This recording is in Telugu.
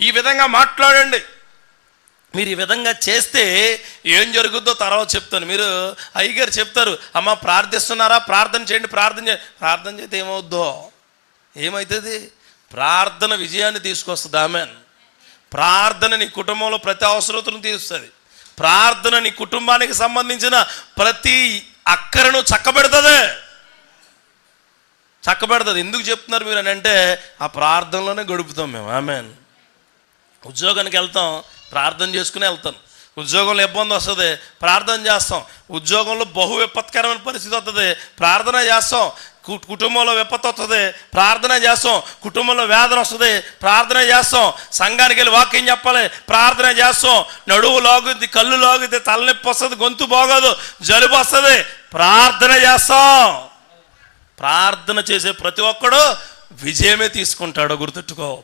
ఈ విధంగా మాట్లాడండి. మీరు ఈ విధంగా చేస్తే ఏం జరుగుద్దో తర్వాత చెప్తాను. మీరు అయ్యగారు చెప్తారు, అమ్మ ప్రార్థిస్తున్నారా, ప్రార్థన చేయండి, ప్రార్థన చేస్తే ఏమవుద్దో, ఏమవుతుంది? ప్రార్థన విజయాన్ని తీసుకొస్తుంది. ఆమెన్. ప్రార్థన నీ కుటుంబంలో ప్రతి అవసరతను తీరుస్తుంది. ప్రార్థన నీ కుటుంబానికి సంబంధించిన ప్రతి అక్కరను చక్కబెడుతుంది. ఎందుకు చెప్తున్నారు మీరు అని అంటే, ఆ ప్రార్థనలోనే గడుపుతాం మేము. ఆమెన్. ఉద్యోగానికి వెళ్తాం, ప్రార్థన చేసుకుని వెళ్తాను. ఉద్యోగంలో ఇబ్బంది వస్తుంది, ప్రార్థన చేస్తాం. ఉద్యోగంలో బహు విపత్కరమైన పరిస్థితి వస్తుంది, ప్రార్థన చేస్తాం. కుటుంబంలో విపత్తు వస్తుంది, ప్రార్థన చేస్తాం. కుటుంబంలో వేదన వస్తుంది, ప్రార్థన చేస్తాం. సంఘానికి వెళ్ళి వాక్యం చెప్పాలి, ప్రార్థన చేస్తాం. నడువు లాగుద్ది, కళ్ళు లాగుద్ది, తలనొప్పి వస్తుంది, గొంతు బాగోదు, జలుబు వస్తుంది, ప్రార్థన చేస్తాం. ప్రార్థన చేసే ప్రతి ఒక్కడు విజయమే తీసుకుంటాడో గుర్తుపెట్టుకో.